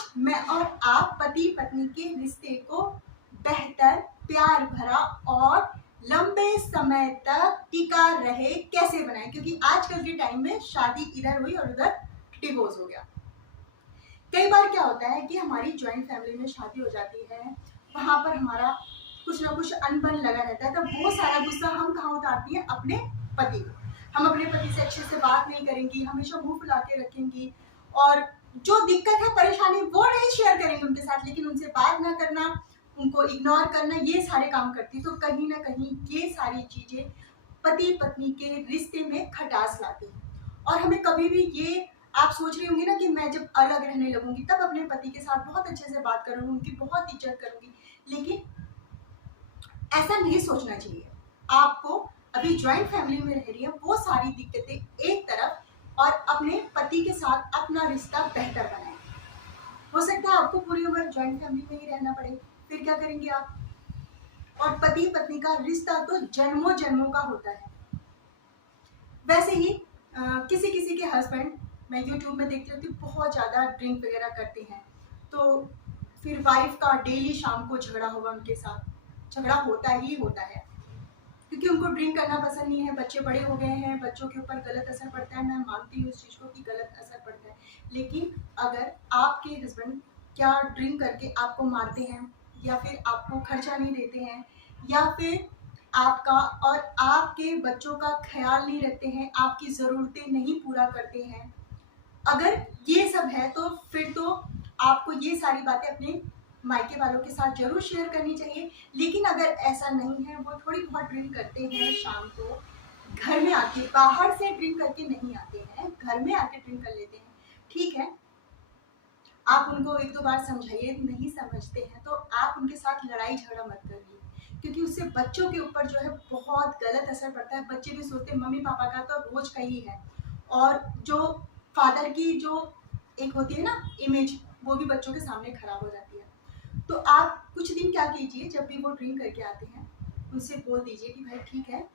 आज मैं और आप पति पत्नी के रिश्ते को बेहतर, प्यार भरा और लंबे समय तक टिका रहे कैसे बनाएं, क्योंकि आजकल के टाइम में शादी इधर हुई और उधर डिवोर्स हो गया। कई बार क्या होता है कि हमारी ज्वाइंट फैमिली में शादी हो जाती है, वहां पर हमारा कुछ ना कुछ अनबन लगा रहता है, तब वो सारा गुस्सा हम कहाँ उतारती हैं? अपने पति को। हम अपने पति से अच्छे से बात नहीं करेंगी, हमेशा मुंह फुला के रखेंगी और जो दिक्कत है, परेशानी वो नहीं शेयर करेंगे उनके साथ, लेकिन उनसे बात ना करना, उनको इग्नोर करना, ये सारे काम करती। तो कहीं ना कहीं ये सारी चीजें पति पत्नी के रिश्ते में खटास लाती हैं। और हमें कभी भी ये आप सोच रही होंगी ना कि मैं जब अलग रहने लगूंगी तब अपने पति के साथ बहुत अच्छे से बात करूंगी, उनकी बहुत इज्जत करूंगी, लेकिन ऐसा नहीं सोचना चाहिए। आपको अभी ज्वाइंट फैमिली में रह रही है, वो सारी दिक्कतें एक तरफ और अपने पति के साथ अपना रिश्ता बेहतर बनाएं। हो सकता है आपको पूरी उम्र ज्वाइंट फैमिली में ही रहना पड़े, फिर क्या करेंगे आप? और पति पत्नी का रिश्ता तो जन्मों जन्मों का होता है। वैसे ही किसी किसी के हस्बैंड, मैं यूट्यूब में देखती रहती हूँ, बहुत ज़्यादा ड्रिंक वगैरह करते हैं, तो फिर वाइफ का डेली शाम को झगड़ा होगा उनके साथ, झगड़ा होता ही होता है, क्योंकि उनको ड्रिंक करना पसंद नहीं है। बच्चे बड़े हो गए हैं, बच्चों के ऊपर गलत असर पड़ता है, मैं मानती हूँ इस चीज़ को कि गलत असर पड़ता है, लेकिन अगर आपके हस्बैंड क्या ड्रिंक करके आपको मारते हैं, या फिर आपको खर्चा नहीं देते हैं, या फिर आपका और आपके बच्चों का ख्याल नहीं रखते हैं, आपकी ज़रूरतें नहीं पूरा करते हैं, अगर ये सब है तो फिर तो आपको ये सारी बातें अपने मायके वालों के साथ जरूर शेयर करनी चाहिए। लेकिन अगर ऐसा नहीं है, वो थोड़ी बहुत ड्रिंक करते हैं शाम को, घर में आके, बाहर से ड्रिंक करके नहीं आते हैं, घर में आके ड्रिंक कर लेते हैं, ठीक है, आप उनको एक दो बार समझाइए, नहीं समझते हैं तो आप उनके साथ लड़ाई झगड़ा मत करिए, क्योंकि उससे बच्चों के ऊपर जो है बहुत गलत असर पड़ता है। बच्चे भी सोचते हैं मम्मी पापा का तो रोज का ही है, और जो फादर की जो एक होती है ना इमेज, वो भी बच्चों के सामने खराब हो जाती है। तो आप कुछ दिन क्या कीजिए, जब भी वो ड्रिंक करके आते हैं उनसे बोल दीजिए कि भाई ठीक है,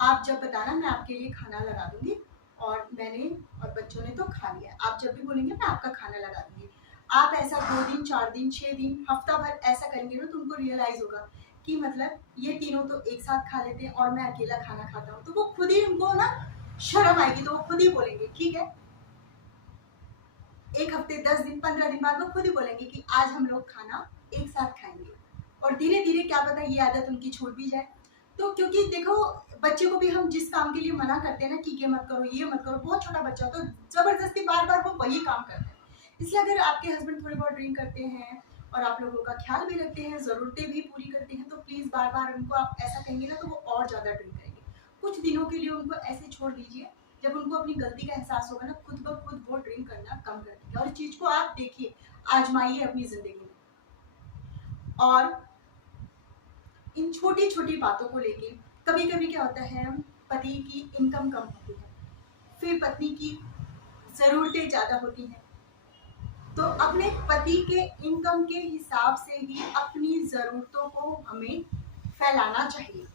आप जब बताना मैं आपके लिए खाना लगा दूंगी, और मैंने और बच्चों ने तो खा लिया, आप जब भी बोलेंगे मैं आपका खाना लगा दूंगी। आप ऐसा 2 दिन 4 दिन 6 दिन हफ्ता भर ऐसा करेंगे ना, तो उनको रियलाइज होगा कि मतलब ये तीनों तो एक साथ खा लेते हैं और मैं अकेला खाना खाता हूँ, तो वो खुद ही, उनको ना शर्म आएगी, तो वो खुद ही बोलेंगे ठीक है। 1 हफ्ते 10 दिन 15 दिन बाद वो खुद ही बोलेंगे कि आज हम लोग खाना एक साथ खाएंगे, और धीरे धीरे क्या पता ये आदत उनकी छूट भी जाए। तो क्योंकि देखो, बच्चे को भी हम जिस काम के लिए मना करते हैं ना कि ये मत करो ये मत करो, बहुत छोटा बच्चा तो जबरदस्ती बार बार वो वही काम करता है। इसलिए अगर आपके हस्बैंड थोड़े बहुत ड्रिंक करते हैं और आप लोगों का ख्याल भी रखते हैं, ज़रूरतें भी पूरी करते हैं, तो प्लीज़ बार बार उनको आप ऐसा कहेंगे ना तो वो और ज़्यादा ड्रिंक करेंगे। कुछ दिनों के लिए उनको ऐसे छोड़ दीजिए, जब उनको अपनी गलती का एहसास होगा ना, खुद ब खुद वो ड्रिंक करना कम कर देंगे। और इस चीज़ को आप देखिए, आजमाइए अपनी ज़िंदगी में। और इन छोटी छोटी बातों को लेके कभी कभी क्या होता है, पति की इनकम कम होती है, फिर पत्नी की ज़रूरतें ज़्यादा होती हैं, तो अपने पति के इनकम के हिसाब से ही अपनी ज़रूरतों को हमें फैलाना चाहिए।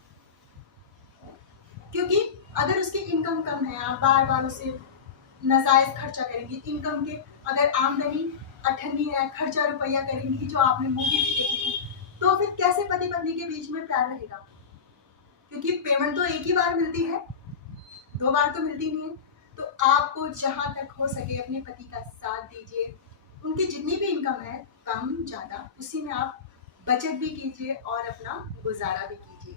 क्योंकि अगर उसकी इनकम कम है, आप बार बार उसे नाजायज़ खर्चा करेंगी, इनकम के अगर आमदनी अठन्नी है, खर्चा रुपया करेंगी, जो आपने मूवी भी देखी थी, तो फिर कैसे पति पत्नी के बीच में प्यार रहेगा? क्योंकि पेमेंट तो एक ही बार मिलती है, 2 बार तो मिलती नहीं है। तो आपको जहाँ तक हो सके अपने पति का साथ दीजिए, उनकी जितनी भी इनकम है, कम ज़्यादा, उसी में आप बचत भी कीजिए और अपना गुजारा भी कीजिए।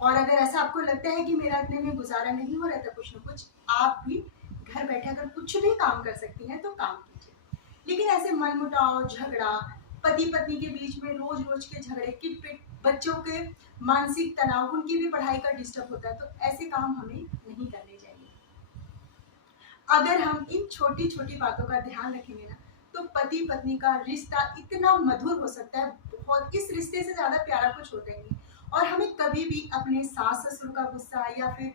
और अगर ऐसा आपको लगता है कि मेरा इतने में गुजारा नहीं हो रहा था, कुछ न कुछ आप भी घर बैठे अगर कुछ भी काम कर सकती हैं तो काम कीजिए। लेकिन ऐसे मनमुटाव, झगड़ा, पति पत्नी के बीच में रोज रोज के झगड़े, किट-पिट, बच्चों के मानसिक तनाव, उनकी भी पढ़ाई का डिस्टर्ब होता है, तो ऐसे काम हमें नहीं करने चाहिए। अगर हम इन छोटी छोटी बातों का ध्यान रखेंगे ना, तो पति पत्नी का रिश्ता इतना मधुर हो सकता है, बहुत, इस रिश्ते से ज़्यादा प्यारा कुछ होता ही नहीं। और हमें कभी भी अपने सास ससुर का गुस्सा, या फिर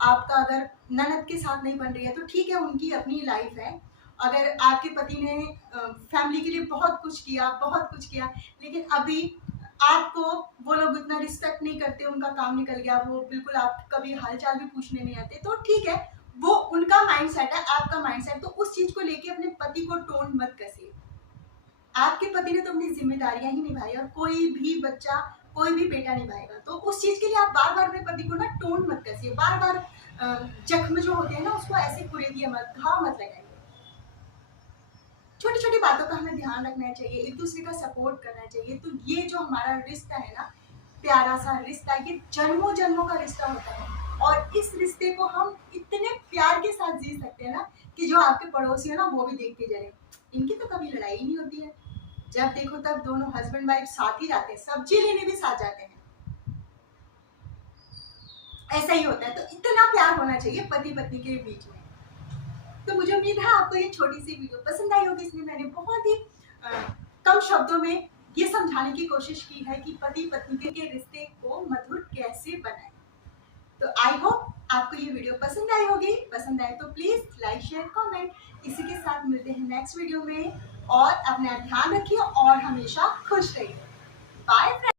आपका अगर ननद के साथ नहीं बन रही है तो ठीक है, उनकी अपनी लाइफ है। अगर आपके पति ने फैमिली के लिए बहुत कुछ किया, लेकिन अभी आपको वो लोग इतना रिस्पेक्ट नहीं करते, उनका काम निकल गया, वो बिल्कुल आप कभी हालचाल भी पूछने नहीं आते, तो ठीक है, वो उनका माइंडसेट है, आपका माइंडसेट, तो उस चीज को लेके अपने पति को टोन मत कसिए। आपके पति ने तो अपनी जिम्मेदारियां ही निभाई और कोई भी बच्चा, कोई भी बेटा निभाएगा। तो उस चीज के लिए आप बार बार अपने पति को ना टोन मत कसिए, बार बार जख्म जो होते हैं ना उसको ऐसे कुरेदिए मत, घाव मत लगाइए। छोटी छोटी बातों का हमें ध्यान रखना चाहिए, एक दूसरे का सपोर्ट करना चाहिए। तो ये जो हमारा रिश्ता है ना, प्यारा सा रिश्ता, ये जन्मों जन्मों का रिश्ता होता है और इस रिश्ते को हम इतने प्यार के साथ जी सकते हैं ना कि जो आपके पड़ोसी है ना वो भी देख के जले। इनकी तो कभी लड़ाई ही नहीं होती है, जब देखो तब दोनों हस्बैंड वाइफ साथ ही जाते हैं, सब्जी लेने भी साथ जाते हैं, ऐसा ही होता है। तो इतना प्यार होना चाहिए पति पत्नी के बीच में। तो मुझे उम्मीद है आपको ये छोटी सी वीडियो पसंद आई होगी। इसमें मैंने बहुत ही कम शब्दों में ये समझाने की कोशिश की है कि पति पत्नी के रिश्ते को मधुर कैसे बनाएं। तो आई होप आपको ये वीडियो पसंद आई होगी। पसंद आए तो प्लीज लाइक शेयर कमेंट। इसी के साथ मिलते हैं नेक्स्ट वीडियो में और अपना ध्यान रखिए और हमेशा खुश रहिए।